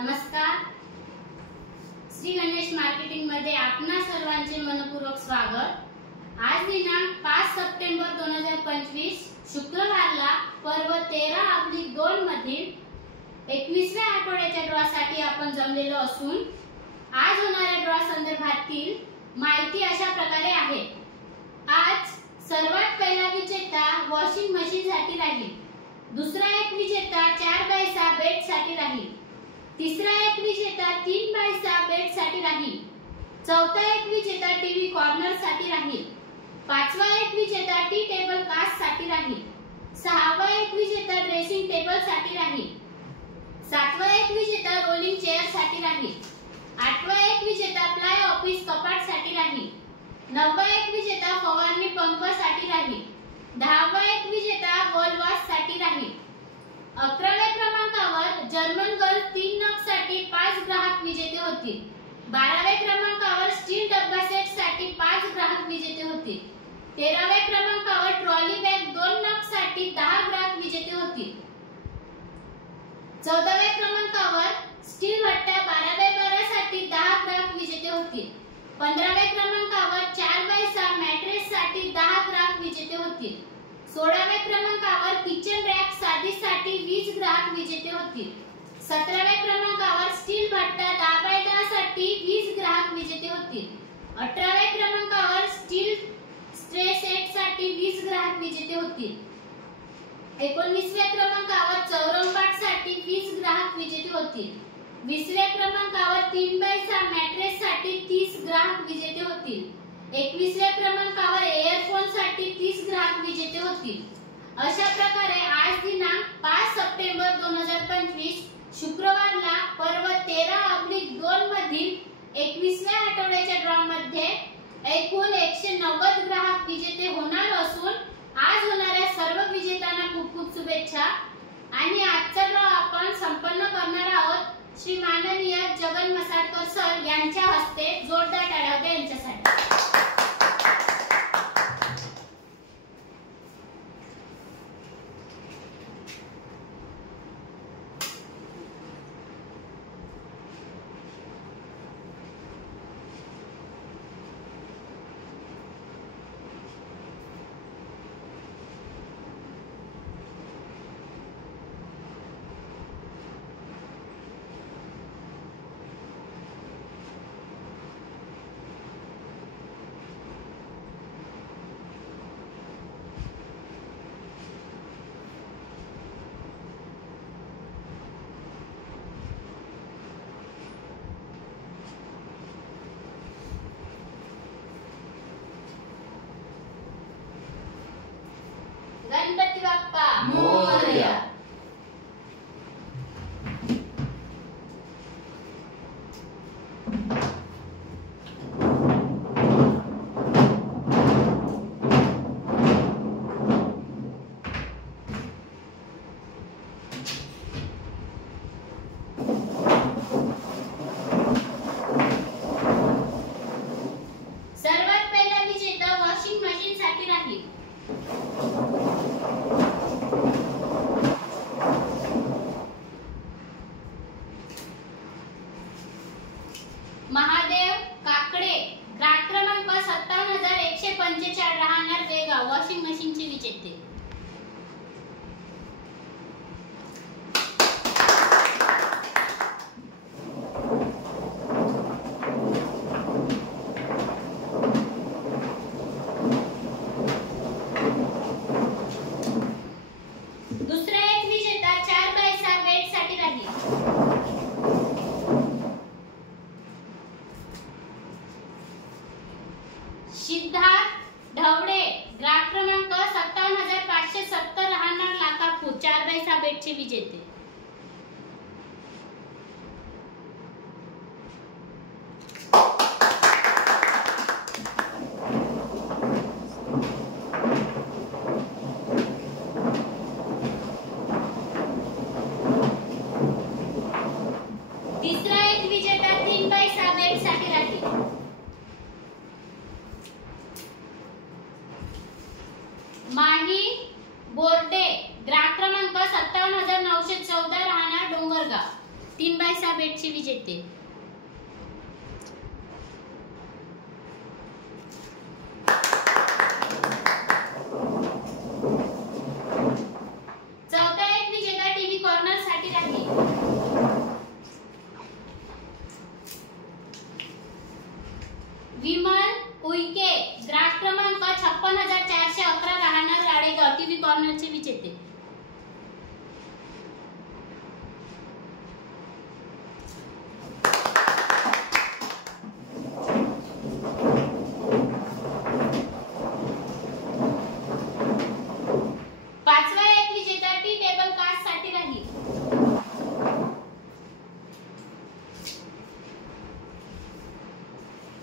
नमस्कार. श्री गणेश मार्केटिंग मध्ये आपणा सर्वांचे मनपूर्वक स्वागत. आज दिनांक 5 सप्टेंबर 2025 शुक्रवारला पर्व 13/2 मधील 21व्या आठवड्याच्या ड्रॉ साठी आपण जमलेलो असून आज होणाऱ्या ड्रॉ संदर्भातील माहिती अशा प्रकारे आहे. आज सर्वात पहिला विजेता वॉशिंग मशीन साठी राहील. दुसरा एक विजेता 4x6 बेड साठी राहील. तिसरा एक विजेता 3x6 बेड साठी राहील. चौथा एक विजेता टीव्ही कॉर्नर साठी राहील. पाचवा एक विजेता टी टेबल कास्ट साठी राहील. सहावा एक विजेता ड्रेसिंग टेबल साठी राहील. सातवा एक विजेता रोलिंग चेअर साठी राहील. आठवा एक विजेता प्लाय ऑफिस कपाट साठी राहील. नववा एक विजेता फवारणी पंप साठी राहील. दहावा एक विजेता वॉलवॉश साठी राहील. 11व्या क्रमांकावर जर्मन गर्ल 3 नग साठी 5 ग्राहक विजेते होतील. 12व्या क्रमांकावर स्टील डब्बा सेट साठी 5 ग्राहक विजेते होतील. 13व्या क्रमांकावर ट्रॉली बॅग 2 नग साठी 10 ग्राहक विजेते होतील. 14व्या क्रमांकावर स्टील भट्ट्या 12x12 साठी 10 ग्राहक विजेते होतील. 15व्या क्रमांकावर 4x6 मॅट्रेस साठी 10 ग्राहक विजेते होतील. 16व्या क्रमांकावर किचन रॅक सादीसाठी 20 ग्राहक विजेते होतील. 17व्या क्रमांकावर स्टील भट्टा 10x10 साठी 20 ग्राहक विजेते होतील. 18व्या क्रमांकावर स्टील स्ट्रे सेट साठी 20 ग्राहक विजेते होतील. 19व्या क्रमांकावर चौरंपाट साठी 20 ग्राहक विजेते होतील. 20व्या क्रमांकावर 3x6 मॅट्रेस साठी 30 ग्राहक विजेते होतील. 21व्या क्रमांकावर एअरफोन साठी 30 ग्राहक विजेते होतील. अशा प्रकारे आज दिनांक 5 सप्टेंबर 2025 शुक्रवारला पर्व 13/2 मधील 21व्या आठवड्याच्या ड्रॉ मध्ये एकूण 190 ग्राहक विजेते होणार असून आज होणाऱ्या सर्व विजेत्यांना खूप खूप शुभेच्छा. आणि आजचा ड्रॉ आपण संपन्न करणार आहोत श्री माननीय जगन मसाडकर सर यांच्या हस्ते. जोरदार टाळ्या होत्या यांच्यासाठी. गणपती बाप्पा मोरया. सर्वात पहिला विजेता वॉशिंग मशीन साठी राहील. महादेव काकडे ग्राहक क्रमांक 57145 राहणार बेगाव वॉशिंग मशीनचे विजेते. दुसरा एक विजेता 4x6 बेड साठी राहील. सिद्धार्थ ढवळे ग्राहक क्रमांक 57570 राहणार लाखापूर 4x6 बेडचे विजेते. तिसरा एक विजेता 3x6 बेड साठी राहील. माही बोर्डे ग्राहक क्रमांक 57914 चे विजेते. चौथा एक विजेता टीव्ही कॉर्नर साठी राहील. विमल उईके ग्राहक क्रमांक 56,411 राहणार राळेगाव टीव्ही कॉर्नरचे विजेते. पाचवा एक विजेता टी टेबल कास्ट साठी राहील.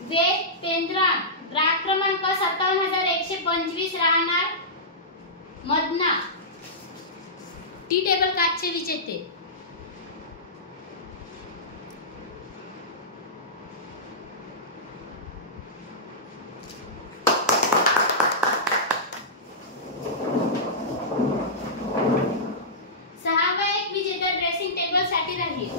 वेद पेंद्रान ग्राहक क्रमांक 57,125 राहणार मदना टी टेबल काचचे विजेते. सहावा एक विजेता ड्रेसिंग टेबल साठी राहील.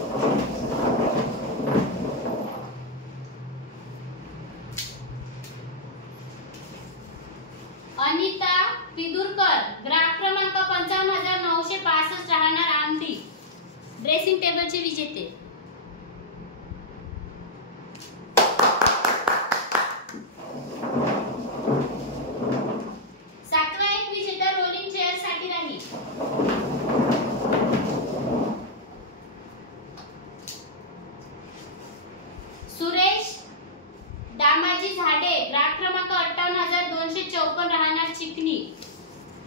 अनिता पिदुरकर ग्राहक क्रमांक 55,965 राहणार आमदी ड्रेसिंग टेबलचे विजेते. सातवा एक विजेता रोलिंग चेअर साठी राहील. सुरेश दामाजी झाडे ग्राहक क्रमांक 58,254 राहणार चिकनी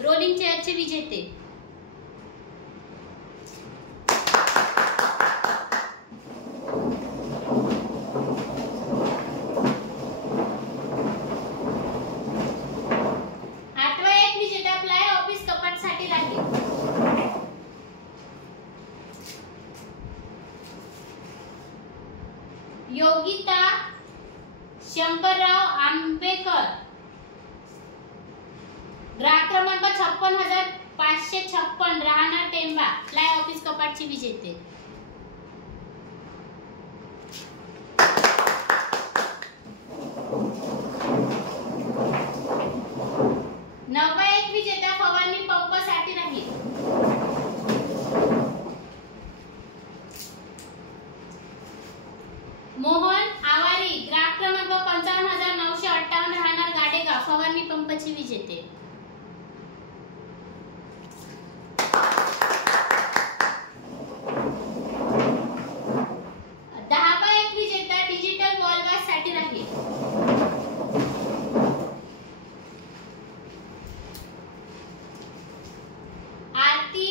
रोलिंग चेअरचे विजेते. आठवा एक विजेता प्लाय ऑफिस कपाट साठी राहील. योगिता शंकरराव आंबेकर ग्राहक क्रमांक 56,556 राहणार टेंबा प्लाय ऑफिस कपाटचे विजेते. नववा एक विजेता फवारणी पंप साठी राहील. मोहन आवारी ग्राहक क्रमांक 55,958 राहणार गाडेगाव फवारणी पंपचे विजेते. दहावा एक विजेता डिजिटल वॉलबॅस साठी राहील. आरती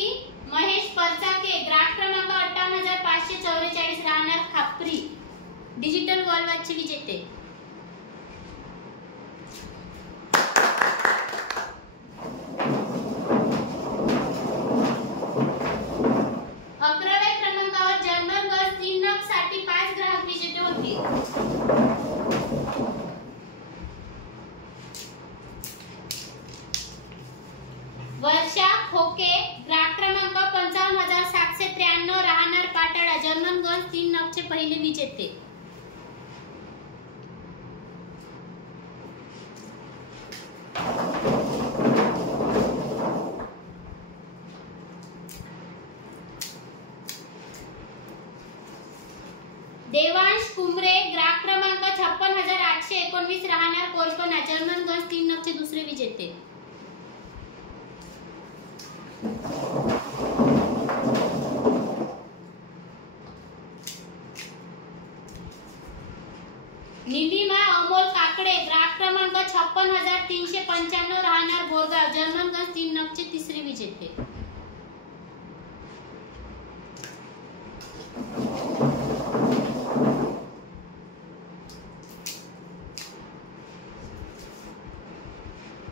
महेश परचाके ग्राहक क्रमांक 58,544 राहणार खापरी डिजिटल वॉलबॅसचे विजेते. अकराव्या क्रमांकावर जर्मन गज 3 नग साठी 5 ग्राहक विजेते होतील. वर्षा खोके ग्राहक क्रमांक 55,793 राहणार पाटाळा जर्मन गज 3 नगचे पहिले विजेते. देवांश कुमरे ग्राहक क्रमांक 56,819 राहणार कोरपणा जर्मन गज 3 नगचे दुसरे विजेते. निलिमा अमोल काकडे ग्राहक क्रमांक 56,395 राहणार बोरगाव जर्मन गज 3 नगचे तिसरे विजेते.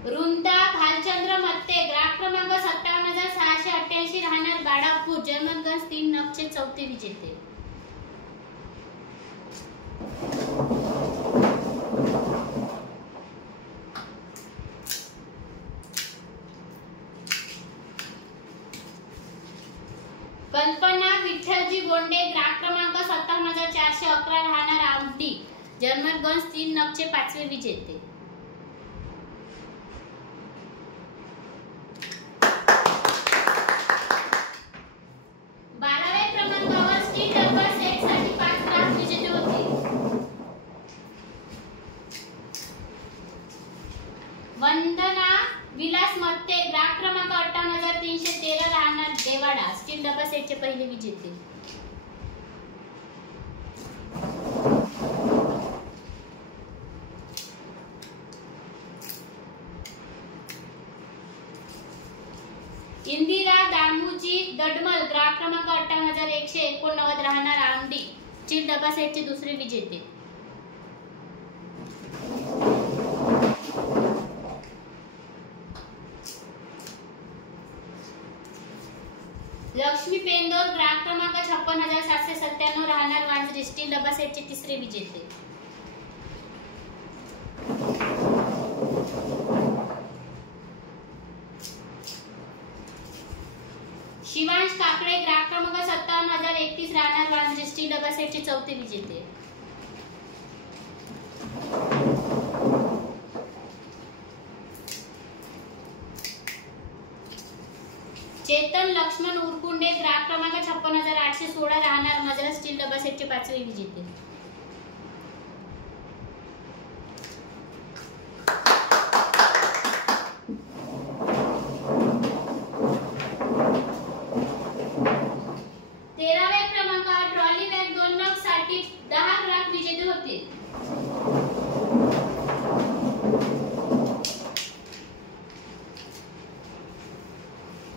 रुंदा भालचंद्र मत्ते ग्राहक क्रमांक 57,688 राहणार बाळापूर जर्मन गज 3 नगचे चौथे विजेते. कल्पना विठ्ठलजी गोंडे ग्राहक क्रमांक 57,411 राहणार आमटी जर्मनगंज 3 नगचे 5वे विजेते. वंदना विलास मत्ते ग्राहक क्रमांक 58,313 राहणार देवाडा स्टील डबा सेटचे पहिले विजेते. इंदिरा दामूजी दडमल ग्राहक क्रमांक 58,189 राहणार आमडी स्टील डबा सेटचे दुसरे विजेते. लक्ष्मी पेंदोर ग्राहक क्रमांक 56,797 राहणार वांजरी स्टील डबा सेटचे तिसरे विजेते. शिवांश काकडे ग्राहक क्रमांक 57,031 राहणार वांजरी स्टील डबा सेटचे चौथे विजेते. चेतन लक्ष्मण उरकुंडे ग्राहक क्रमांक 56,816 राहणार मजरा स्टील डबा सेटचे 5वे विजेते. ट्रॉली बॅग 2 नग साठी 10 ग्राहक विजेते होते.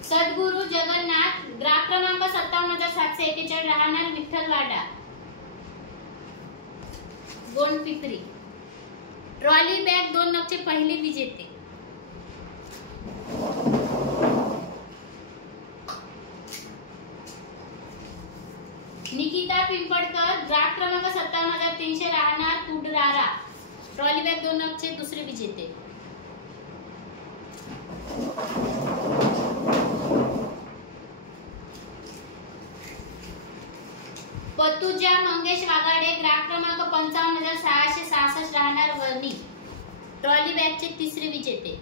सद्गुरु जगन्नाथ ग्राहक क्रमांक 57,741 राहणार विठ्ठलवाडा गोंडपिपरी ट्रॉली बॅग 2 नगचे पहिले विजेते. निकिता पिंपळकर ग्राहक क्रमांक 57,300 राहणार कुडरारा ट्रॉली बॅग 2 नगचे दुसरे विजेते. पतुजा मंगेश वागाडे ग्राहक क्रमांक 55,666 राहणार वणी ट्रॉली बॅगचे तिसरे विजेते.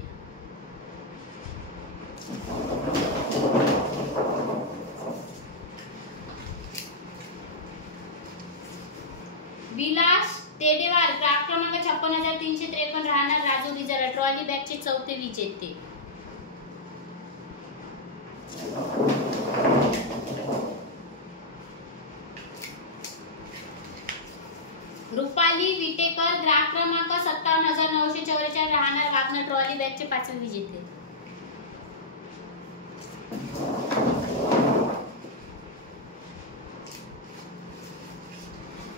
विलास तेडेवार ग्राहक क्रमांक 56,353 राहणार राजुरी जरा ट्रॉली बॅगचे चौथे विजेते. रुपाली विटेकर ग्राहक क्रमांक 57,944 राहणार वागणं ट्रॉली बॅगचे 5वे विजेते.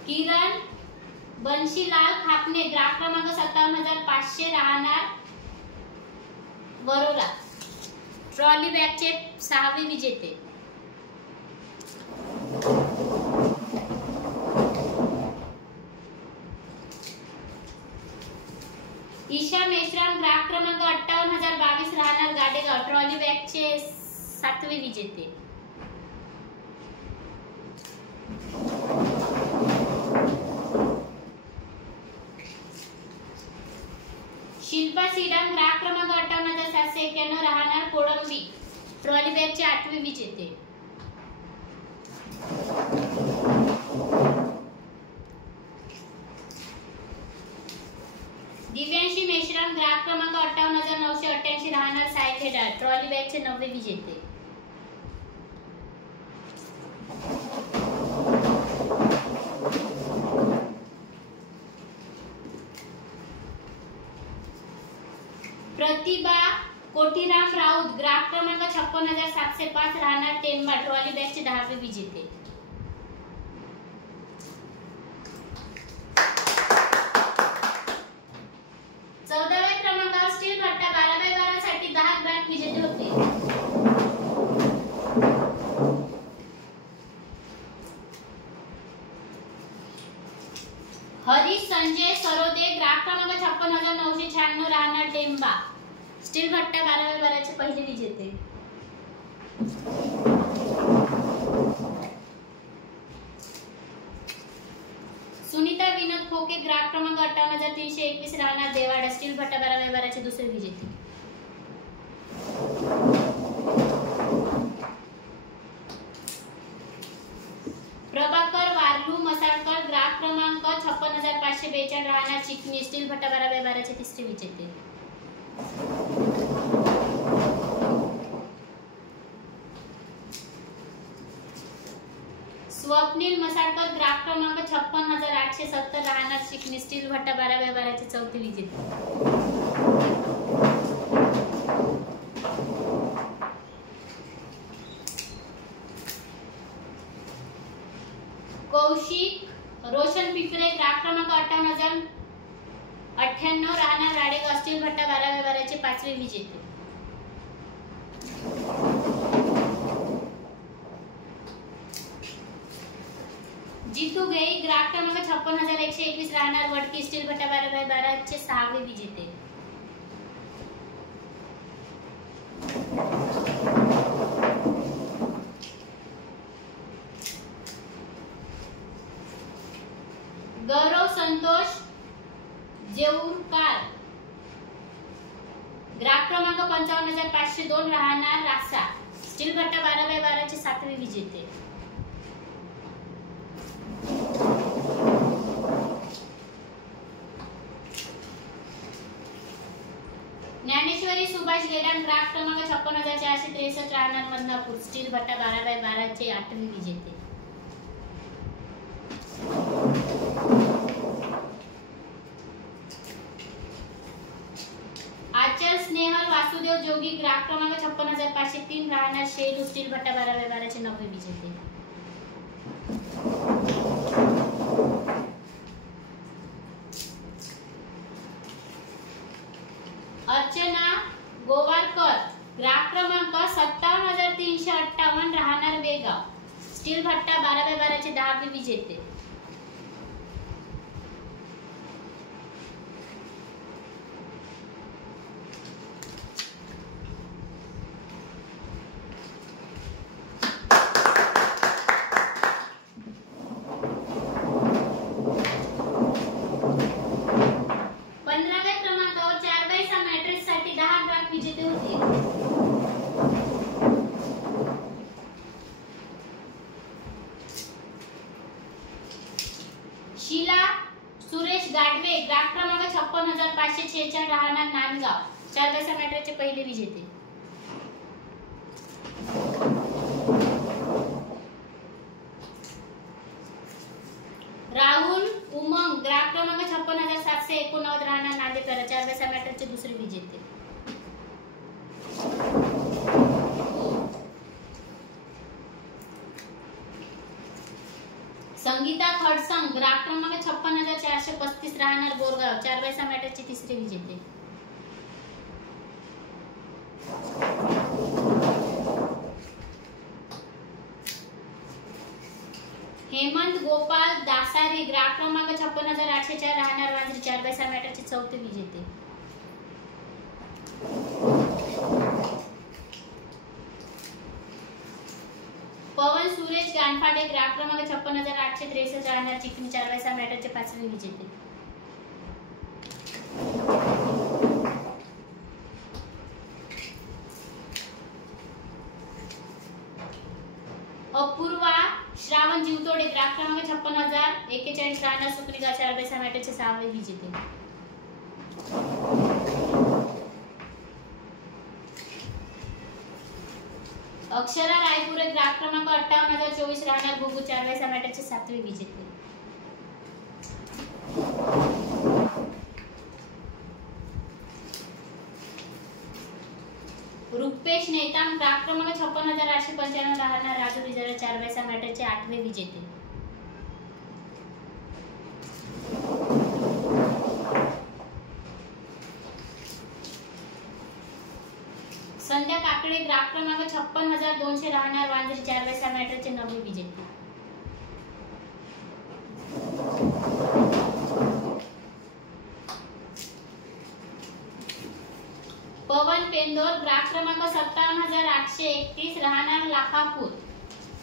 किरण बंशीलाल खापणे ग्राहक क्रमांक 57,500 राहणार वरोरा ट्रॉली बॅगचे 6वे विजेते. ईशा मेश्राम ग्राहक क्रमांक 58,022 राहणार गाडेगाव ट्रॉली बॅगचे 7वे विजेते. शिल्पा श्रीराम ग्राहक क्रमांक 58,791 राहणार कोळंबी ट्रॉली बॅगचे 8वे विजेते. दिव्यांशी मेश्राम ग्राहक क्रमांक 58,988 राहणार सायखेडा ट्रॉली बॅगचे 9वे विजेते. प्रतिभा कोठीराम राऊत ग्राहक क्रमांक 56,705 राहणार टेंबा ट्रॉली बॅगचे 10वे विजेते. स्टील भट्टा 12x12 साठी 10 ग्राहक विजेते होते. हरीश संजय सरोदे ग्राहक क्रमांक 56,996 राहणार टेंबा स्टील भट्टा 12x12 चे पहिले विजेते. 56,321 राहणार देवाड स्टील भट्टा 12/12 चे दुसरे विजेते. प्रभाकर वारलू मसाळकर ग्राहक क्रमांक 56,542 राहणार चिकणी स्टील भट्टा 12/12 चे तिसरे विजेते. स्वप्नील मसाळकर ग्राहक क्रमांक 56,870 राहणार चिकणी स्टील भट्टा 12/12 चे चौथे विजेते. कौशिक रोशन पिपरे ग्राहक क्रमांक 58,098 राहणार राडेगाव स्टील भट्टा 12/12 चे पाचवे विजेते. जितू गेई ग्राहक क्रमांक 56,121 राहणार वडकी स्टील भट्टा 12/12 चे सहावे विजेते. गौरव संतोष जेऊरकार ग्राहक क्रमांक 55,502 राहणार रासा स्टील भट्टा 12/12 चे सातवे विजेते. ज्ञानेश्वरी सुभाष गेडान ग्राहक क्रमांक 56,463 राहणार मदनापूर स्टील भट्टा 12/12 चे आठवे विजेते. आचल स्नेहल वासुदेव जोगी ग्राहक क्रमांक 56,503 राहणार शेलू स्टील भट्टा 12/12 चे नववे विजेते. अर्चना गोवारकर ग्राहक क्रमांक 57,358 राहणार बेगाव स्टील भट्टा 12/12 चे 10वे विजेते. शीला सुरेश गाडवे ग्राहक क्रमांक 56,546 राहणार नांदगाव 4 मॅट्रिकचे पहिले विजेते. राहुल उमंग ग्राहक क्रमांक 56,789 राहणार नांदेड 4 मॅट्रिकचे दुसरे विजेते. संगीता खडसंग ग्राहक क्रमांक 56,435 राहणार बोरगाव 4 मॅट्रिकचे तिसरे विजेते. हेमंत गोपाल दासारी ग्राहक क्रमांक 56,804 राहणार वांद्रे 4 मॅट्रिकचे चौथे विजेते. पवन सुरेश गानफाडे ग्राहक क्रमांक 56,863 राहणार चिकणी 4 मॅट्रिकचे पाचवे विजेते. अपूर्वा श्रावण जीवतोडे ग्राहक क्रमांक 56,041 राहणार सुकणीगाव 4 मॅट्रिकचे 6वे विजेते. अक्षरा रायपुरे ग्राहक क्रमांक 58,024 राहणार भोगू 4 मॅट्रिकचे 7वे विजेते. रुपेश नेताम ग्राहक क्रमांक 56,895 राहणार राजुरी 4 मॅट्रिकचे 8वे विजेते. संध्या काकडे ग्राहक क्रमांक 56,200 राहणार वांद्रे 4 मॅट्रिकचे 9वे विजेते. पवन पेंदोर ग्राहक क्रमांक 57,831 राहणार लाखापूर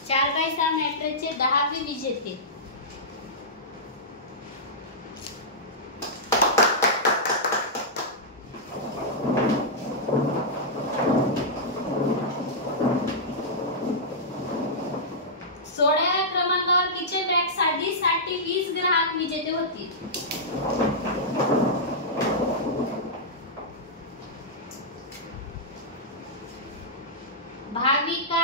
4 मॅट्रिकचे 10वे विजेते. होती. भाविका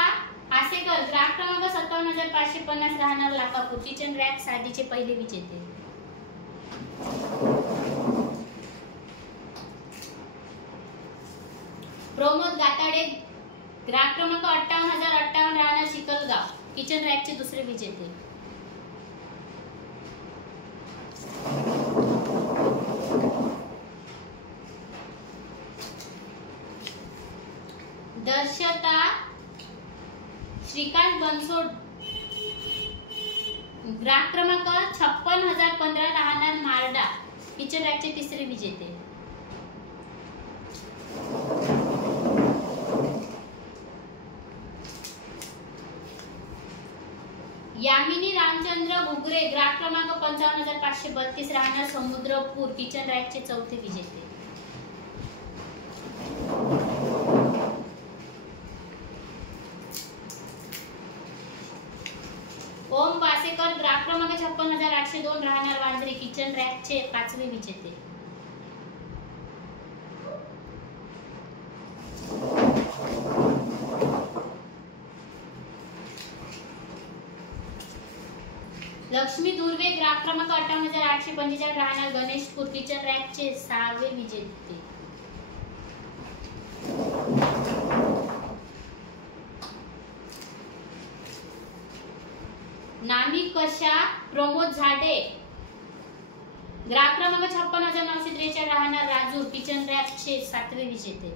आसेकर ग्राहक क्रमांक 57,550 राहणार लाखापूर किचन रॅक सादीचे पहिले विजेते. प्रमोद गाताडे ग्राहक क्रमांक 58,058 राहणार चिखलगाव किचन रॅकचे दुसरे विजेते. दर्शता श्रीकांत बनसोड ग्राहक क्रमांक 56,015 राहणार मारडा किचन रॅकचे तिसरे विजेते. यामिनी रामचंद्र घुगरे ग्राहक क्रमांक 55,532 राहणार समुद्रपूर किचन रॅकचे चौथे विजेते. ओम वासेकर ग्राहक क्रमांक 56,802 राहणार वांद्रे किचन रॅकचे पाचवे विजेते. लक्ष्मी दुर्वे ग्राहक क्रमांक 58,845 राहणार गणेशपूर किचन रॅकचे सहावे विजेते. नामी कशा प्रमोद झाडे ग्राहक क्रमांक 56,943 राहणार राजूर किचन रॅकचे सातवे विजेते.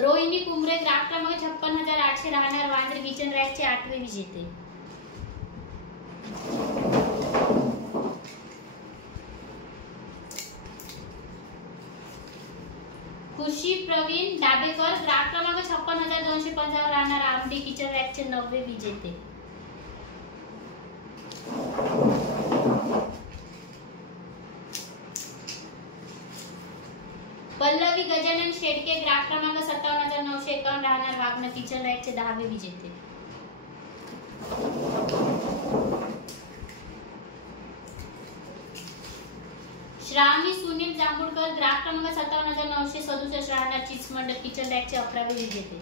रोहिणी कुंभरे ग्राहक क्रमांक 56,800 राहणार वांद्रे किचन रॅकचे आठवे विजेते. खुशी प्रवीण डाबेकर ग्राहक क्रमांक 56,250 राहणार आमडी किचन रॅकचे नववे विजेते. पल्लवी गजानन शेडके ग्राहक क्रमांक 57,951 राहणार वागणं किचन रॅकचे 10वे विजेते. श्रावणी सुनील जांभूळकर ग्राहक क्रमांक 57,967 राहणार चिचमंडल किचन रॅकचे 11वे विजेते.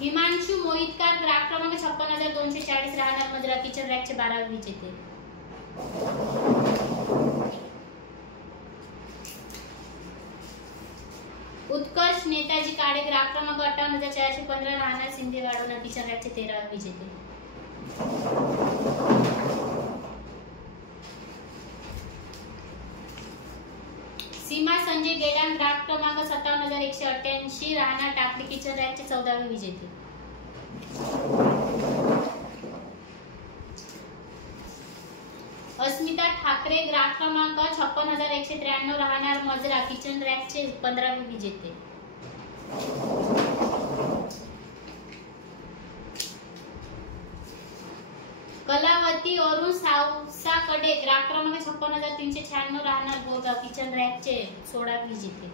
हिमांशु मोहितकर ग्राहक क्रमांक 56,240 राहणार मजरा किचन रॅकचे 12वे विजेते. उत्कर्ष नेताजी काळे ग्राहक क्रमांक 58,415 राहणार सिंधे वाढवणार किचन रॅकचे 13वे विजेते. सीमा संजय गेडाम ग्राहक क्रमांक 57,188 राहणार टाकली किचन रॅकचे 14वे विजेते. अस्मिता ठाकरे ग्राहक क्रमांक 56,193 राहणार मजरा किचन रॅकचे 15वे विजेते. कलावती अरुण सावसाकडे ग्राहक क्रमांक 56,396 राहणार बोरगाव किचन रॅकचे 16वे विजेते.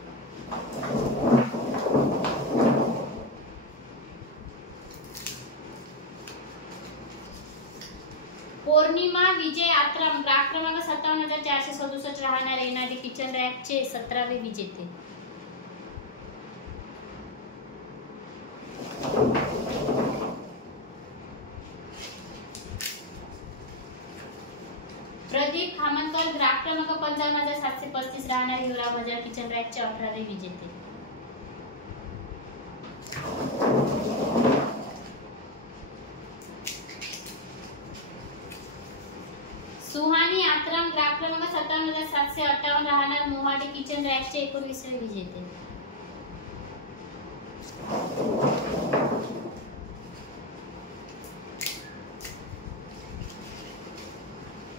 पौर्णिमा विजय आत्रम ग्राहक क्रमांक 57,467 राहणार एनआरडी किचन रॅकचे 17वे विजेते. प्रदीप खामनकर ग्राहक क्रमांक 55,735 राहणार हिवरा बाजार किचन रॅकचे 18वे विजेते. सुहानी आत्रम ग्राहक क्रमांक 57,758 राहणार मोहाडी किचन रॅकचे 19वे विजेते.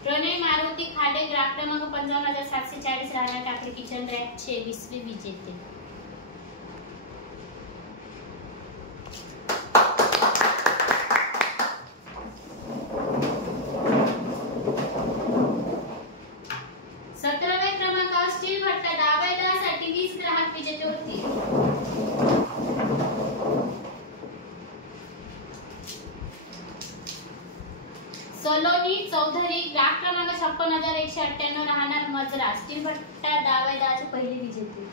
प्रणय मारुती खाडे ग्राहक क्रमांक 55,740 राहणार टाकली किचन रॅकचे 20वे विजेते. सलोनी चौधरी ग्राहक क्रमांक 56,198 राहणार मजरा स्टील भट्टा दावेदारचे पहिले विजेते.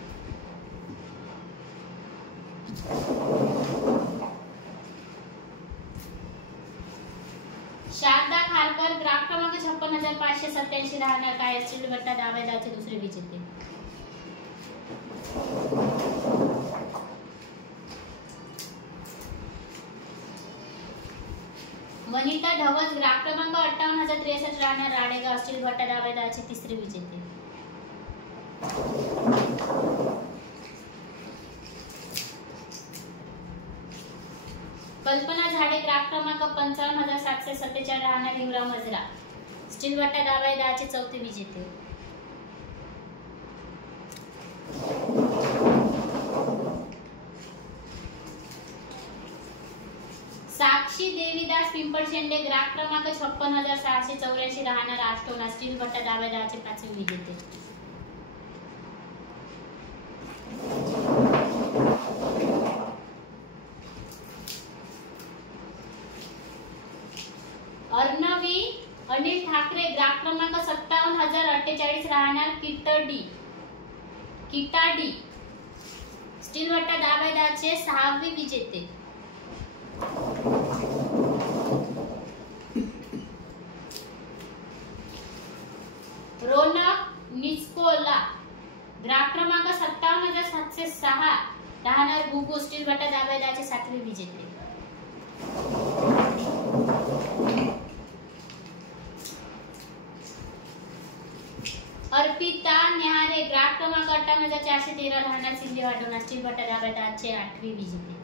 शारदा खारकर ग्राहक क्रमांक 56,587 राहणार काय स्टील भट्टा दावेदारचे दुसरे विजेते. वनिता ढवस ग्राहक क्रमांक 58,063 राहणार राडेगाव स्टील भट्टा दावेदारचे तिसरे विजेते. कल्पना झाडे ग्राहक क्रमांक 55,747 राहणार हिवरा मजरा स्टील भट्टा दावेदारचे चौथे विजेते. साक्षी देवीदास पिंपळशेंडे ग्राहक क्रमांक 56,684 राहणार आष्टोना स्टील भट्टा दावेदारचे पाचवे विजेते. अर्णवी अनिल ठाकरे ग्राहक क्रमांक 57,048 राहणार किटाडी स्टील भट्टा दावेदारचे सहावे विजेते. रोनक निस्कोला ग्राहक क्रमांक 57,706 राहणार गुगू स्टील भट्टा दावेदारचे सातवे विजेते. अर्पिता न्याहारे ग्राहक क्रमांक 58,413 राहणार सिंधी वाडोना स्टील भट्टा दावेदारचे आठवे विजेते.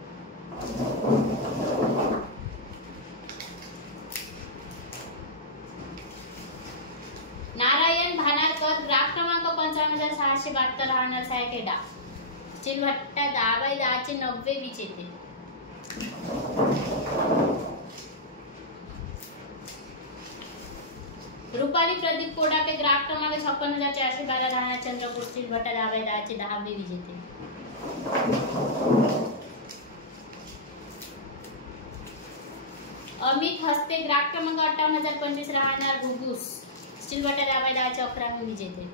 नारायण भानारकर ग्राहक क्रमांक 55,672 राहणार सायकेडा स्टील भट्टा दावेदारचे नववे विजेते. रुपाली प्रदीप कोडापे ग्राहक क्रमांक 56,412 राहणार चंद्रपूर स्टील भट्टा दावेदारचे 10वे विजेते. अमित हस्ते ग्राहक क्रमांक 58,025 राहणार घुगुस स्टील भट्टा दावेदारचे 11वे विजेते.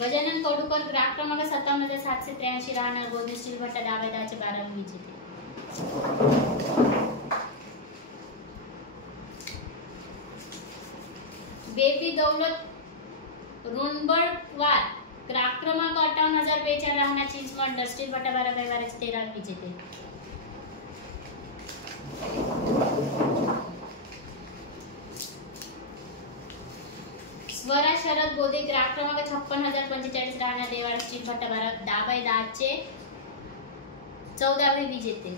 गजानन कडूकर ग्राहक क्रमांक 57,783 राहणार गोंदिया स्टील भट्टा दावेदारचे 12वे विजेते. बेबी दौलत रुणबळवार ग्राहक क्रमांक 58,042 राहणार चिंचवड स्टील भट्टा दावेदारचे 13वे विजेते. स्वरा शरद बोधे ग्राहक क्रमांक 56,045 राहणार देवाळ स्टील भट्टा दावेदारचे 14वे विजेते.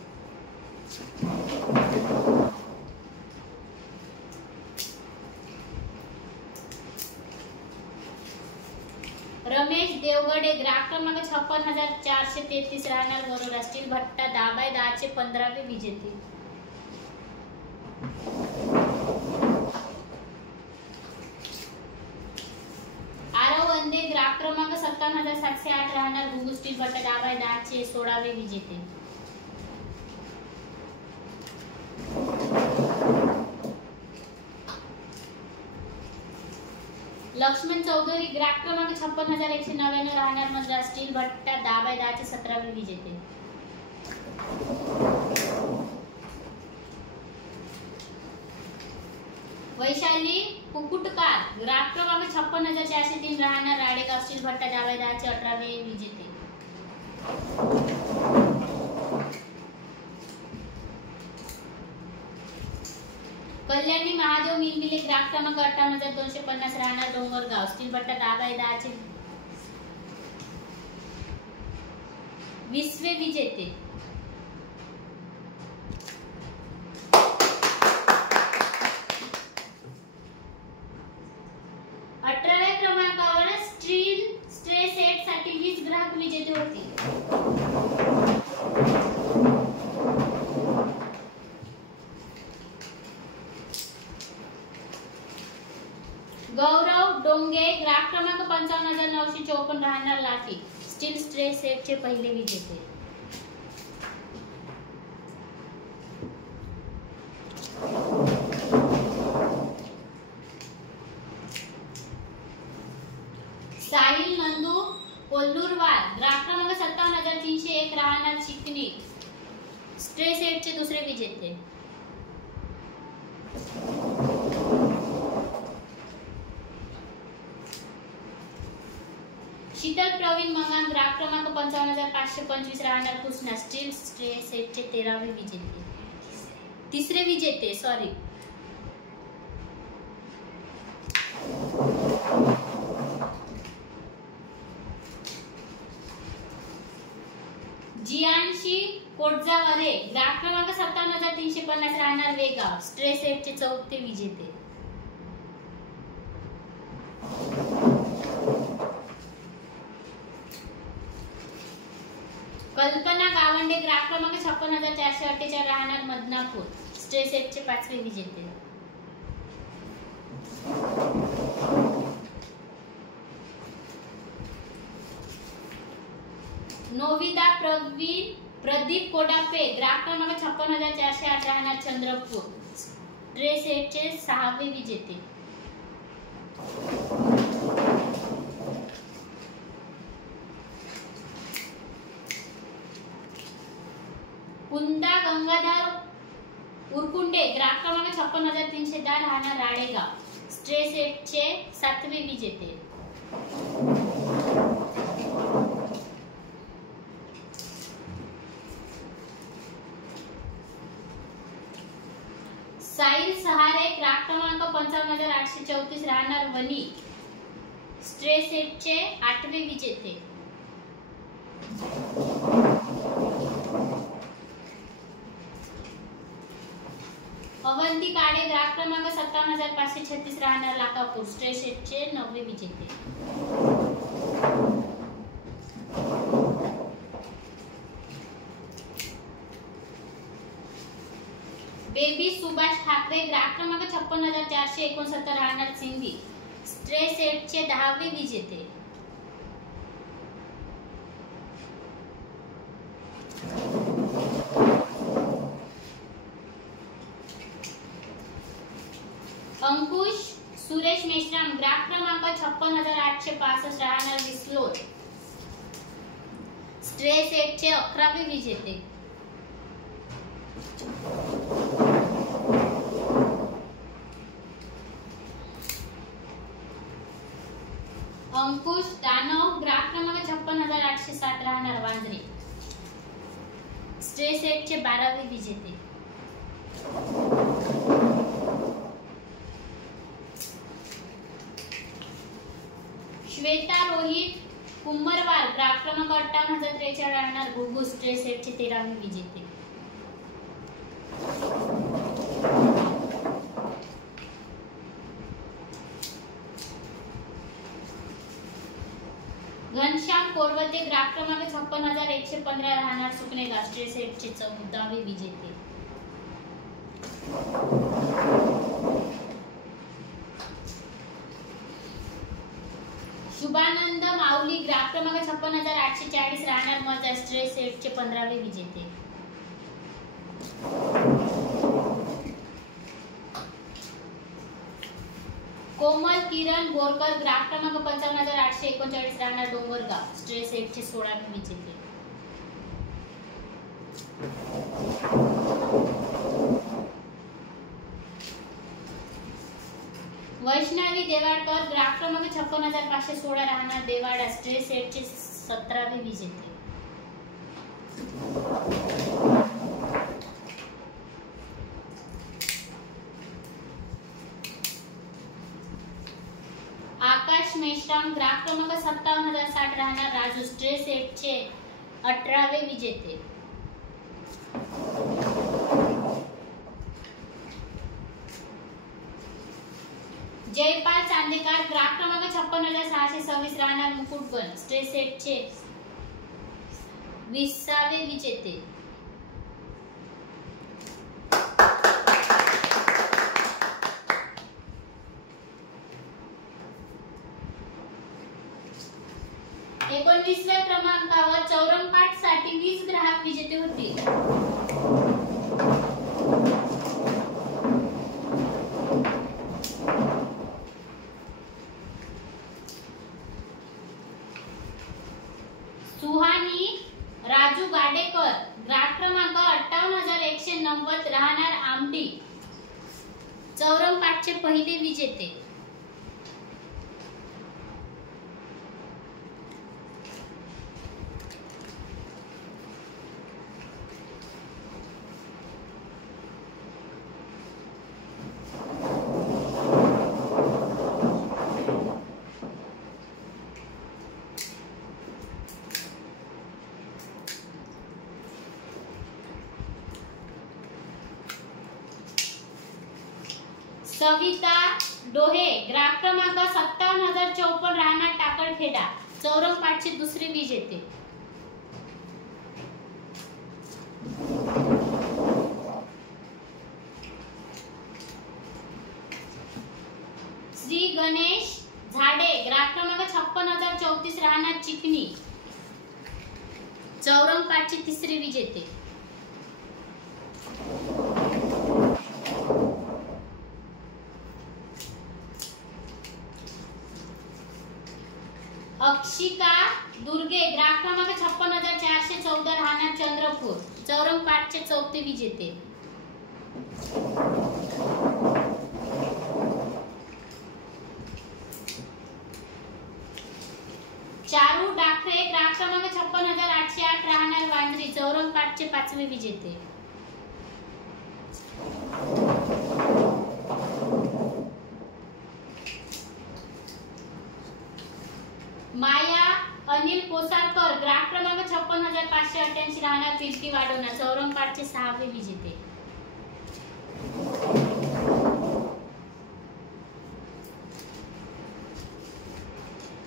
रमेश देवगडे ग्राहक क्रमांक 56,433 राहणार बरोडा स्टील भट्टा दावेदारचे 15वे विजेते. आरव वंदे ग्राहक क्रमांक 57,708 राहणार घुगू स्टील भट्टा दावेदारचे 16वे विजेते. लक्ष्मण चौधरी ग्राहक क्रमांक 56,199 राहणार मद्रास स्टील भट्टा दावेदारचे 17वे विजेते. वैशाली कुकुटकार ग्राहक क्रमांक 56,403 राहणार राडेगाव स्टील भट्टा दावेदारचे 18वे विजेते. कल्याणी महादेव मिलमिले ग्राहक क्रमांक 58,250 राहणार डोंगरगाव स्टील भट्टा दावेदारचे 20वे विजेते. विजेते होती. गौरव डोंगे ग्राहक क्रमांक 55,954 राहणार लाठी स्टील स्ट्रे सेटचे पहिले विजेते. 1 राहणार चिकणी स्ट्रे सेटचे दुसरे विजेते. शीतल प्रवीण मंगान ग्राहक क्रमांक 55,525 राहणार कृष्णा स्टील स्ट्रे सेटचे 13वे विजेते. तिसरे विजेते सॉरी. जियांशी कोटजावरे ग्राहक क्रमांक 57,350 राहणार वेगा स्ट्रे सेटचे 4थे विजेते. कल्पना गावंडे ग्राहक क्रमांक 56,448 राहणार मदनापूर स्ट्रे सेटचे 5वे विजेते. नोविदा प्रदीप कोडापे ग्राहक क्रमांक 56,408 राहणार चंद्रपूर स्ट्रे सेटचे 6वे विजेते. कुंदा गंगाधर उरकुंडे ग्राहक क्रमांक 56,310 राहणार राळेगाव स्ट्रे सेटचे 7वे विजेते. साहिल सहारे ग्राहक क्रमांक 55,834 राहणार वनी स्ट्रे सेटचे 8वे विजेते. अवंती काळे ग्राहक क्रमांक 57,536 राहणार लाखापूर स्ट्रे सेटचे 9वे विजेते. बेबी सुभाष ठाकरे ग्राहक क्रमांक 56,469 राहणार सिंधी स्ट्रे सेटचे 10वे विजेते. अंकुश सुरेश मेश्राम ग्राहक क्रमांक 56,865 राहणार विस्लोद स्ट्रे सेटचे 11वे विजेते. अंकुश दानव ग्राहक क्रमांक 56,807 राहणार वांद्रे स्ट्रे सेटचे 12वे विजेते. श्वेता रोहित कुंभरवाल ग्राहक क्रमांक 58,043 राहणार गुगू स्ट्रे सेटचे 13वे विजेते. घनश्याम कोरवते ग्राहक क्रमांक 56,115 राहणार सुकनेगाव स्ट्रे सेटचे 14वे विजेते. शुभानंद माऊली ग्राहक क्रमांक 56,840 राहणार मजा स्ट्रे सेटचे 15वे विजेते. कोमल किरण बोरकर ग्राहक क्रमांक 55,839 राहणार डोंगरगाव स्ट्रे सेटचे 16वे विजेते. वैष्णवी देवाडकर ग्राहक क्रमांक 56,516 राहणार देवाडा स्ट्रे सेटचे 17वे विजेते. आकाश मेश्राम ग्राहक क्रमांक 57,060 राहणार राजू स्ट्रे सेटचे 18वे विजेते. जयपाल चांदेकर ग्राहक क्रमांक 56,626 राहणार मुकुटबन स्ट्रे सेटचे 20वे विजेते. एकोणवीसव्या क्रमांकावर चौरंगपाठ साठी 20 ग्राहक विजेते होते. सुहानी राजू गाडेकर ग्राहक क्रमांक 58,190 राहणार आमडी चौरंग पाठचे पहिले विजेते. सविता डोहे ग्राहक क्रमांक 57,054 राहणार टाकळखेडा चौरंग पाठचे दुसरे विजेते. श्री गणेश झाडे ग्राहक क्रमांक 56,034 राहणार चिकणी चौरंग पाठचे तिसरे विजेते. अक्षिका दुर्गे ग्राहक क्रमांक 56,414 राहणार चंद्रपूर चौरंग पाठचे चौथे विजेते. चारू डाकरे ग्राहक क्रमांक 56,808 राहणार वांद्री चौरंग पाठचे पाचवे विजेते. माया अनिल कोसारकर ग्राहक क्रमांक 56,588 राहणार पिंपरी वाडोना चौरंग पाठचे सहावे विजेते.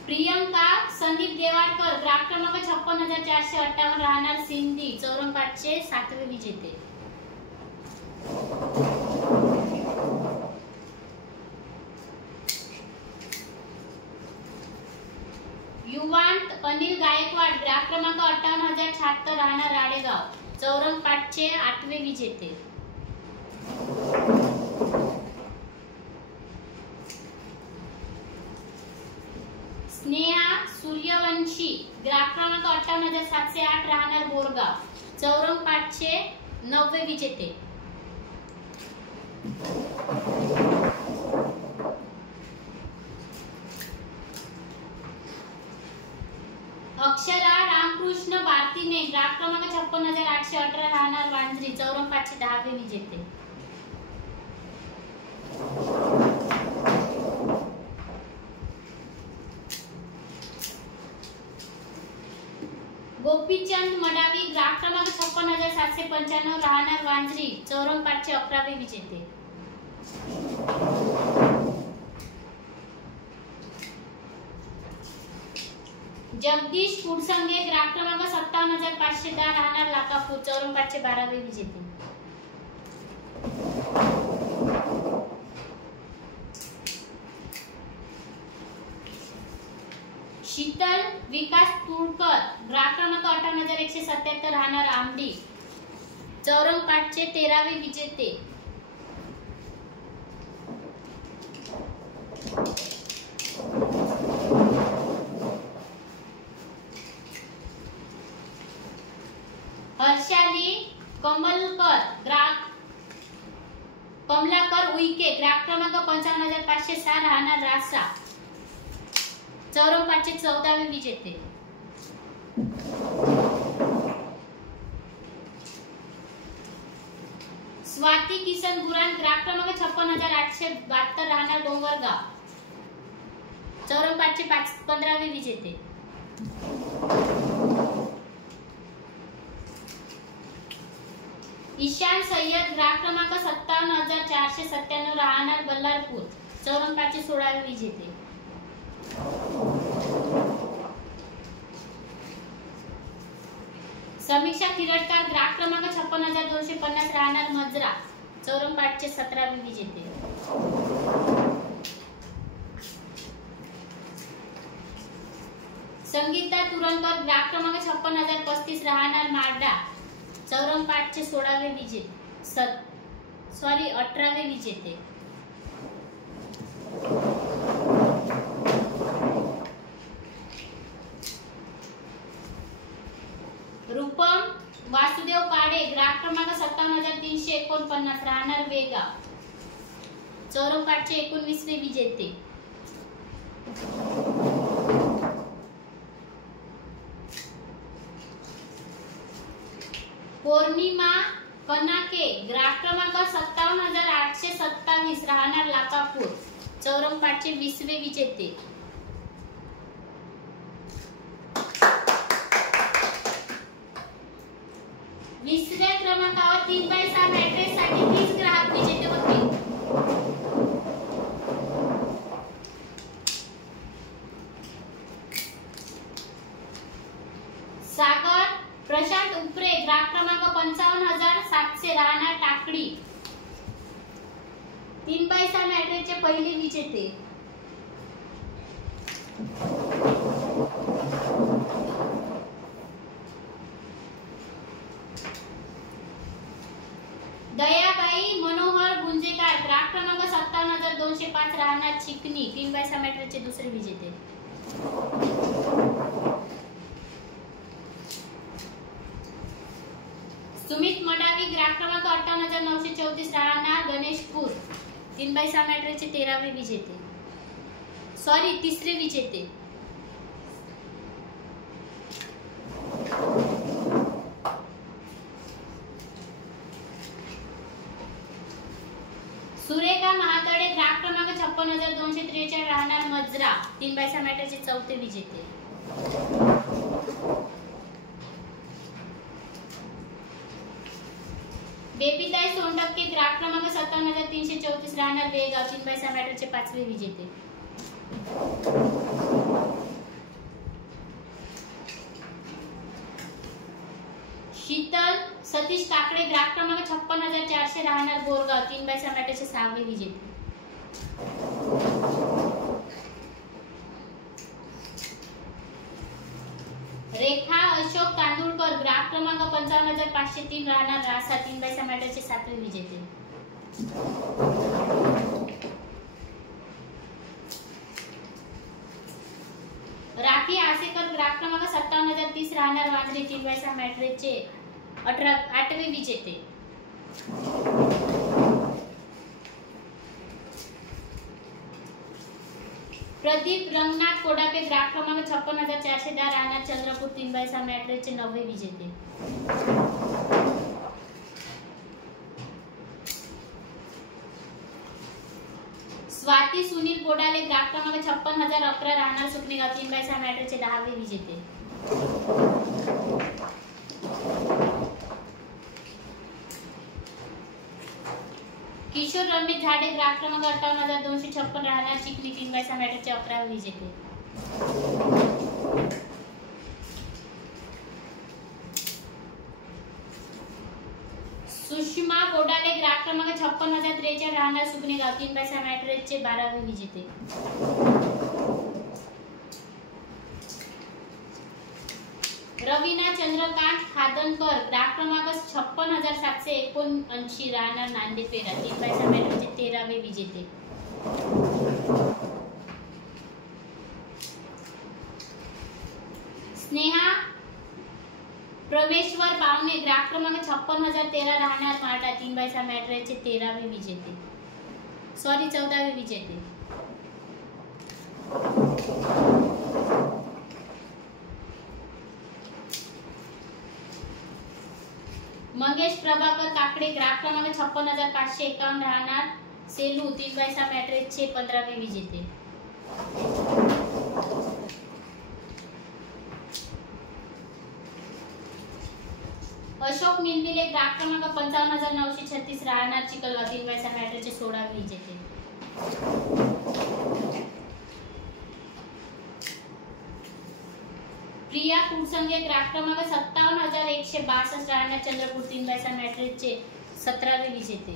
प्रियंका संदीप देवाडकर ग्राहक क्रमांक 56,458 राहणार सिंधी चौरंग पाठचे सातवे विजेते. युवांत अनिल गायकवाड ग्राहक क्रमांक 58,076 राहणार राडेगाव चौरंग पाठचे आठवे विजेते. स्नेहा सूर्यवंशी ग्राहक क्रमांक 58,708 राहणार बोरगाव चौरंग पाठचे नववे विजेते. अक्षरा रामकृष्ण भारतीने ग्राहक क्रमांक 56,818 राहणार वांद्री चौरंग पाठचे दहावे विजेते. गोपीचंद मडावी ग्राहक क्रमांक 56,795 राहणार वांद्री चौरंग पाठचे 11वे विजेते. जगदीश फुडसंगे ग्राहक क्रमांक 57,510 राहणार लाकापूर चौरंग पाठचे 12वे विजेते. शीतल विकास तुळकर ग्राहक क्रमांक 58,177 राहणार आमडी चौरंग पाठचे 13वे विजेते. हर्षाली कमलाकर उईके ग्राहक क्रमांक 55,506 राहणार रासा चौरंग पाठचे 14वे विजेते. स्वाती किसन गुरान ग्राहक क्रमांक 56,872 राहणार डोंगरगाव चौरंग पाठचे 15वे विजेते. ईशान सय्यद ग्राहक क्रमांक 57,497 राहणार बल्लारपूर चौरंग पाठचे 16वे विजेते. समीक्षा खिरटकर ग्राहक क्रमांक 56,250 राहणार मजरा चौरंग पाठचे 17वे विजेते. संगीता तुरंकर ग्राहक क्रमांक 56,035 राहणार माडा चौरंग पाठचे 16वे विजेते 18वे विजेते. रूपम वासुदेव पाडे ग्राहक क्रमांक 57,349 राहणार वेगाव, चौरंपाटचे 19वे विजेते. पौर्णिमा कनाके ग्राहक क्रमांक 57,827 राहणार लाकापूर, चौरंपाटचे 20वे विजेते. वीसव्या क्रमांकावर 3x6 मॅट्रेस साठी 30 ग्राहक विजेते होतील. सागर प्रशांत उपरे ग्राहक क्रमांक 55,700 राहणार टाकडी, 3x6 मॅट्रेसचे पहिले विजेते. दयाबाई मनोहर गुंजेकर ग्राहक क्रमांक 57,205 राहणार चिकनी, 3x6 मॅट्रेसचे दुसरे विजेते. सुमित मडावी ग्राहक क्रमांक 58,934 राहणार गणेशपूर, 3x6 मॅट्रेसचे 13वे विजेते, सॉरी 3रे विजेते. सुरेखा महातडे ग्राहक क्रमांक 56,243 राहणार मजरा, 3x6 मॅट्रेसचे 4थे विजेते. बेबीताई सोनटक्के ग्राहक क्रमांक 57,334 राहणार बेळगाव, 3x6 मॅट्रेसचे 5वे विजेते. शीतल सतीश काकडे ग्राहक क्रमांक 56,400 राहणार बोरगाव, 3x6 मॅट्रेसचे 6वे विजेते. रेखा अशोक तांदुळकर ग्राहक क्रमांक 55,503 राहणार रासा, 3x6 मॅट्रेसचे 7वे विजेते. राखी आसेकर ग्राहक क्रमांक 57,030 राहणार वांद्रे, 3x6 मॅट्रेसचे 8वे विजेते. प्रदीप रंगनाथ कोडापे ग्राहक क्रमांक 56,410 राहणार चंद्रपूर, 3x6 मॅट्रेसचे 9वे विजेते. स्वाती सुनील बोडाले ग्राहक क्रमांक 56,011 राहणार सुकणेगाव, 3x6 मॅट्रेसचे 10वे विजेते. किशोर रमेश झाडे ग्राहक क्रमांक 58,256 राहणार चिखली, 3x6 मॅट्रेसचे 11वे विजेते. सुषमा बोडाले ग्राहक क्रमांक 56,043 राहणार सुकणेगाव, 3x6 मॅट्रेसचे 12वे विजेते. रवीना चंद्रकांत खादनकर ग्राहक क्रमांक 56,779 राहणार नांदेपेरा, 3x6 मॅट्रेसचे 13वे विजेते. स्नेहा प्रमेश्वर पावणे ग्राहक क्रमांक 56,013 राहणार माटा, 3x6 मॅट्रेसचे 13वे विजेते, सॉरी 14वे विजेते. मंगेश प्रभाकर काकडे ग्राहक क्रमांक 56,551 राहणार सेलू, 3x6 मॅट्रेसचे 15वे विजेते. अशोक मिलमिले ग्राहक क्रमांक 55,936 राहणार चिखलगाव, 3x6 मॅट्रेसचे 16वे विजेते. प्रिया कुलसंगे ग्राहक क्रमांक 57,162 राहणार चंद्रपूर, 3x6 मॅट्रेसचे 17वे विजेते.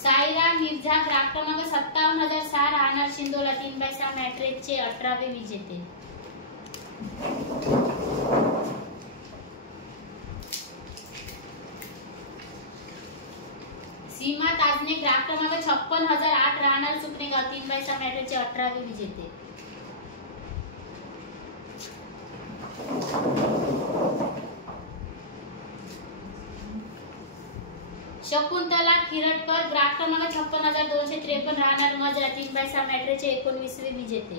सायरा मिर्झा ग्राहक क्रमांक 57,006 राहणार शिंदोला, 3x6 मॅट्रेसचे 18वे विजेते. सीमा ताजने ग्राहक क्रमांक 56,008 राहणार सुकणेगाव, 3x6 मॅट्रेसचे 18वे विजेते. शकुंतला खिरटकर ग्राहक क्रमांक 56,253 राहणार मजरा 3/6 मॅट्रिकचे 19वे विजेते.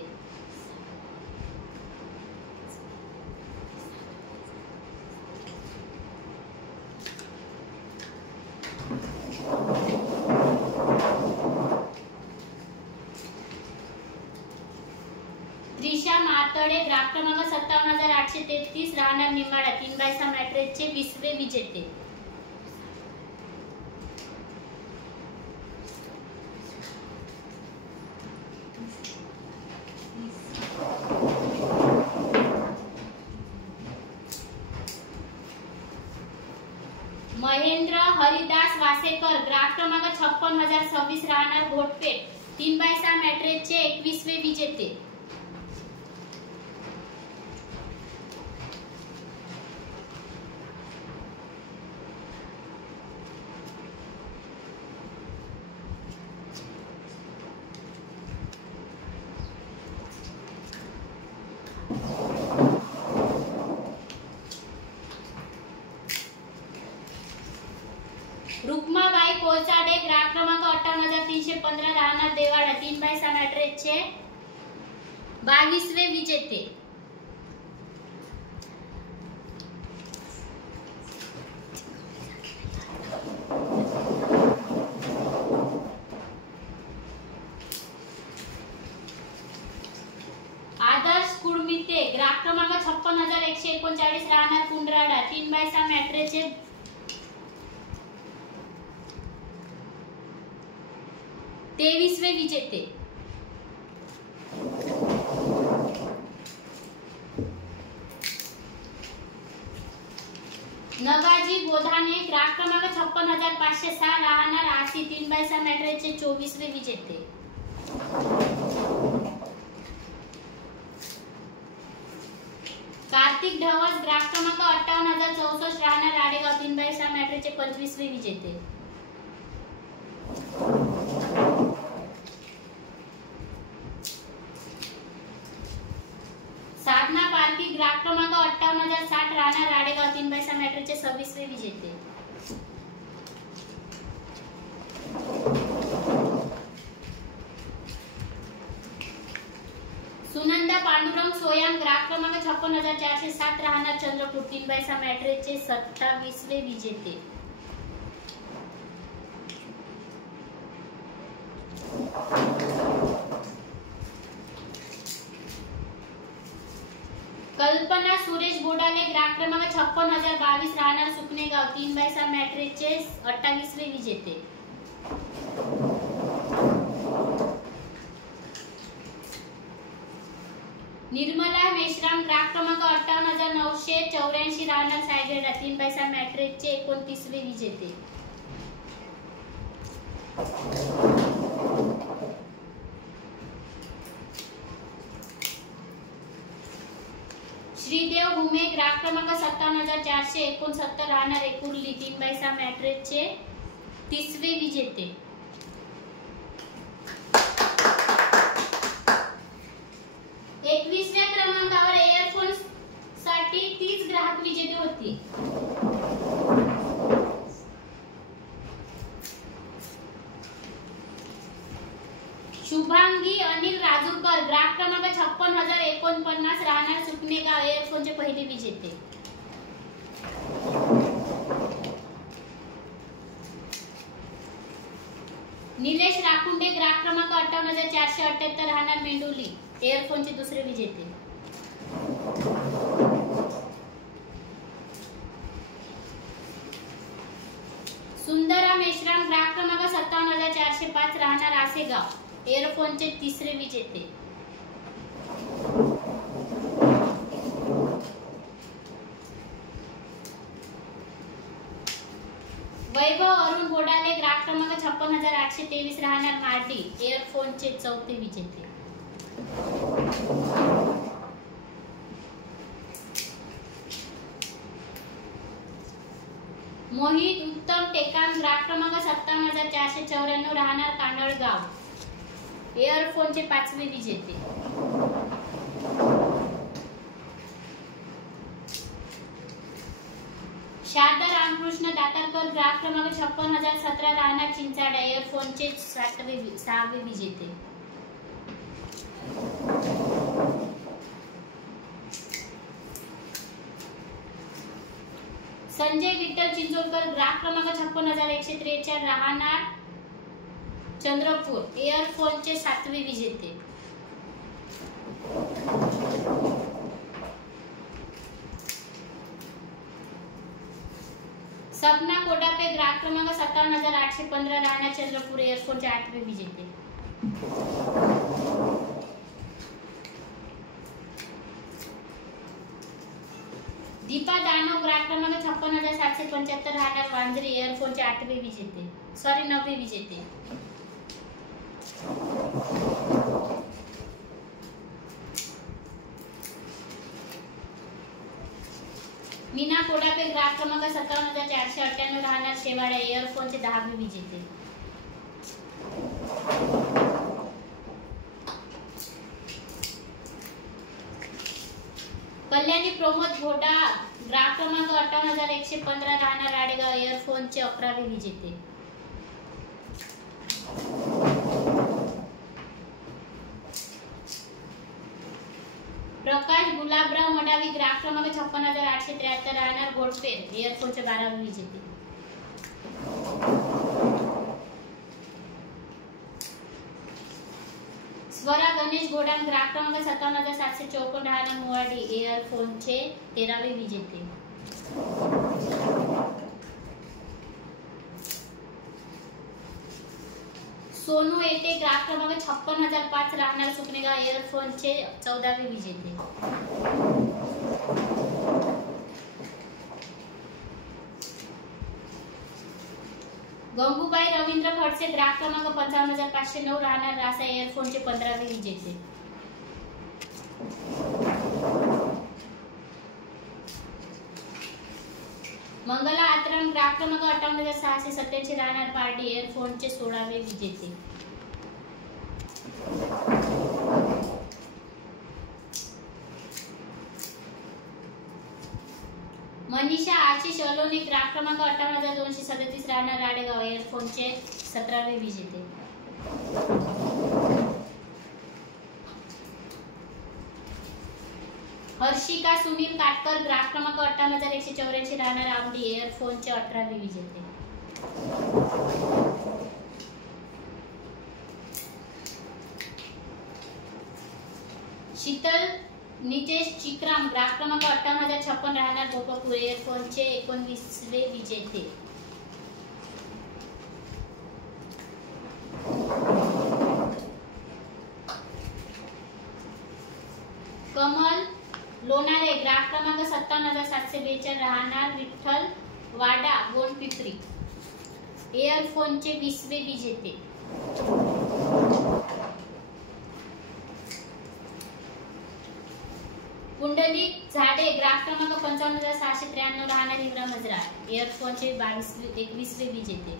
त्रिशा मातडे ग्राहक क्रमांक 57,833 राहणार निमाडा 3/6 मॅट्रिकचे 20वे विजेते. महेंद्र हरिदास वासेकर ग्राहक क्रमांक 56,026 राहणार घोटपेठ 3/6 मॅट्रिकचे 21वे विजेते. रुक्माबाई कोळचाडे ग्राहक क्रमांक 58,315 राहणार देवाडा 3/6 मॅट्रिकचे 22वे विजेते. आदर्श कुडमिते ग्राहक क्रमांक 56,139 राहणार कुंडराडा 3/6 मॅट्रिकचे 23वे विजेते. नगाजी गोधाने ग्राहक क्रमांक 56,506 राहणार आसी 3/6 मॅट्रिकचे 24वे विजेते. कार्तिक ढवस ग्राहक क्रमांक 58,064 राहणार आडेगाव 3/6 मॅट्रिकचे 25वे विजेते. साधना पारखी ग्राहक क्रमांक 58,060 राहणार राडेगाव 3/6 मॅट्रिकचे 26वे विजेते. सुनंदा पांडुरंग सोयाम ग्राहक क्रमांक 56,407 राहणार चंद्रपूर 3/6 मॅट्रिकचे 27वे विजेते. कल्पना सुरेश बोडाले ग्राहक क्रमांक 56,022 राहणार सुकनेगाव 3/6 मॅट्रिकचे 28वे विजेते. निर्मला मेश्राम ग्राहक क्रमांक 58,984 राहणार सायगेडा 3/6 मॅट्रिकचे 29वे विजेते. श्रीदेव भूमे ग्राहक क्रमांक 57,469 राहणार एकुर्ली 3/6 मॅट्रिकचे 30वे विजेते. एकविसव्या क्रमांकावर एअरफोन साठी 30 ग्राहक विजेते होती. शुभांगी अनिल राजूरकर ग्राहक क्रमांक 56,049 राहणार सुकनेगाव एअरफोनचे पहिले विजेते. निलेश राकुंडे ग्राहक क्रमांक 58,478 राहणार मेंडोली एअरफोनचे दुसरे विजेते. सुंदरा मेश्राम ग्राहक क्रमांक 57,405 राहणार आसेगाव एअरफोनचे तिसरे विजेते. वैभव अरुण घोडाले ग्राहक क्रमांक 56,823 राहणार मार्डी एअरफोनचे चौथे विजेते. मोहित उत्तम टेकाम ग्राहक क्रमांक 57,494 राहणार कानडगाव एअरफोनचे पाचवे विजेते. शारदा रामकृष्ण दातारकर ग्राहक क्रमांक 56,017 राहणार चिंचाड एअरफोनचे 6वे विजेते. संजय विठ्ठल चिंचोलकर ग्राहक क्रमांक 56,143 राहणार चंद्रपूर एअरफोनचे 7वे विजेते. सपना कोडापे ग्राहक क्रमांक 57,815 राहणार चंद्रपूर एअरफोनचे 8वे विजेते. दीपा दानव ग्राहक क्रमांक 56,775 राहणार वांजरी एअरफोनचे 9वे विजेते. मीना कोडापे ग्राहक क्रमांक 57,498 राहणार शेवाळ्या एअरफोनचे 10वे विजेते. कल्याणी प्रमोद घोडा ग्राहक क्रमांक 58,115 राहणार राडेगाव एअरफोनचे 11वे विजेते. प्रकाश गुलाबराव मडावी ग्राहक क्रमांक 56,873 राहणार घोडपेर एअरफोनचे 12वे विजेते. स्वरा गणेश गोडाम ग्राहक क्रमांक 57,754 राहणार मुवाडी एअरफोनचे 13वे विजेते. सोनू येटे ग्राहक क्रमांक 56,005 राहणार सुकणेगाव एअरफोनचे 14वे विजेते. गंगूबाई रवींद्र खडसे ग्राहक क्रमांक 55,509 राहणार रासा एअरफोनचे 15वे विजेते. मंगला आत्रम ग्राहक क्रमांक 58,687 राहणार पार्टी एअरफोनचे 16वे विजेते. मनीषा आशिष अलोनी ग्राहक क्रमांक 58,237 राहणार राडेगाव एअरफोनचे 17वे विजेते. हर्षिका सुनील काटकर ग्राहक क्रमांक 58,184 राहणार आमडी एअरफोनचे 18वे विजेते. शीतल नितेश चिक्राम ग्राहक क्रमांक 58,056 राहणार गोपापूर एअरफोनचे 19वे विजेते. कमल लोणारे ग्राहक क्रमांक 57,742 राहणार विठ्ठल वाडा गोंडपिपरी एअरफोनचे 20वे विजेते. पुंडलिक झाडे ग्राहक क्रमांक 55,693 राहणार हिवरा मजरा एअरफोनचे 21वे विजेते.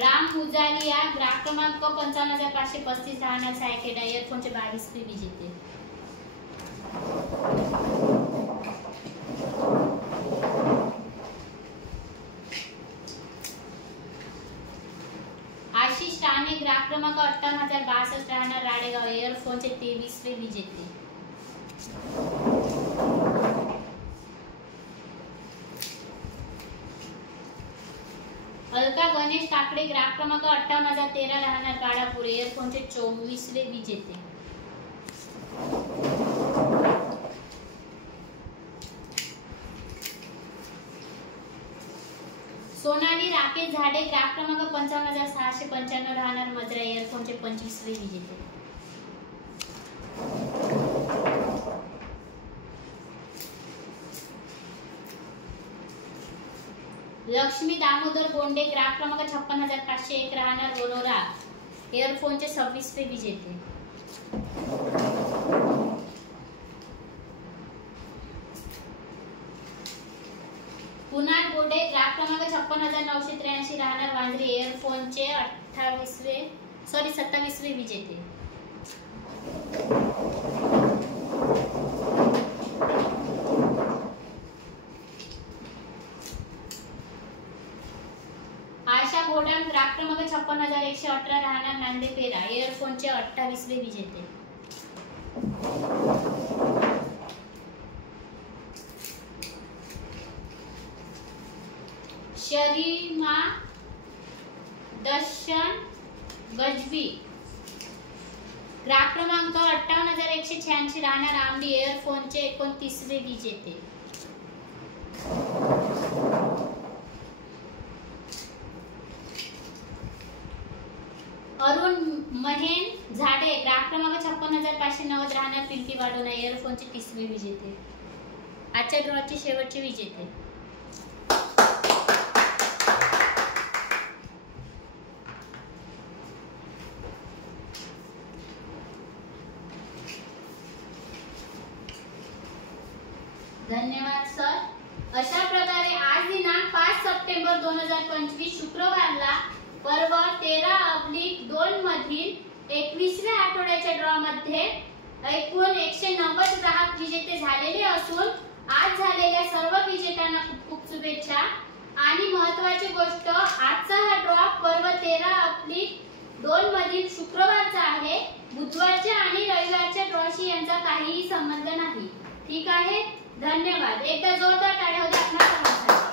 राम मुजालिया ग्राहक क्रमांक 55,535 राहणार सायकेडा एअरफोनचे 22वे विजेते. आशिष राणे ग्राहक क्रमांक 58,062 राहणार राडेगाव एअरफोनचे 23वे विजेते. अलका गणेश काकडे ग्राहक क्रमांक 58,013 राहणार काडापूर एअरफोनचे 24वे विजेते. सोनाली राकेश झाडे ग्राहक क्रमांक 55,695 राहणार मजरा एअरफोनचे 25वे विजेते. लक्ष्मी दामोदर बोंडे ग्राहक क्रमांक 56,501 राहणार गोनोरा एअरफोनचे 26वे विजेते. कुणाल बोडे ग्राहक क्रमांक 56,983 राहणार वांद्रे एअरफोनचे 27वे विजेते. आशा घोडाम ग्राहक क्रमांक 56,118 राहणार नांदेपेरा इयरफोनचे 28वे विजेते. शरीमा दर्शन गजबी ग्राहक क्रमांक 58,186 राहणार आमली इयरफोनचे 29वे विजेते. अरुण महेन झाडे ग्राहक क्रमांक 56,590 राहणार पिंपरी वाडोना इयरफोनचे 30वे विजेते. आजच्या ड्रॉचे शेवटचे विजेते. धन्यवाद सर. अशा प्रकारे आज दिनांक 5 सप्टेंबर 2025 शुक्रवारला पर्व 13/2 मधील 21व्या आठवड्याच्या ड्रॉ मध्ये एकूण 190 ग्राहक विजेते झालेले असून आज झालेल्या सर्व विजेत्यांना खूप खूप शुभेच्छा. आणि महत्त्वाची गोष्ट, आजचा हा ड्रॉ पर्व 13/2 मधील शुक्रवारचा आहे. बुधवारच्या आणि रविवारच्या ड्रॉशी यांचा काहीही संबंध नाही. ठीक आहे. धन्यवाद. एकदा जोरदार टाळ्या होत्या आपल्या सर्वांसाठी.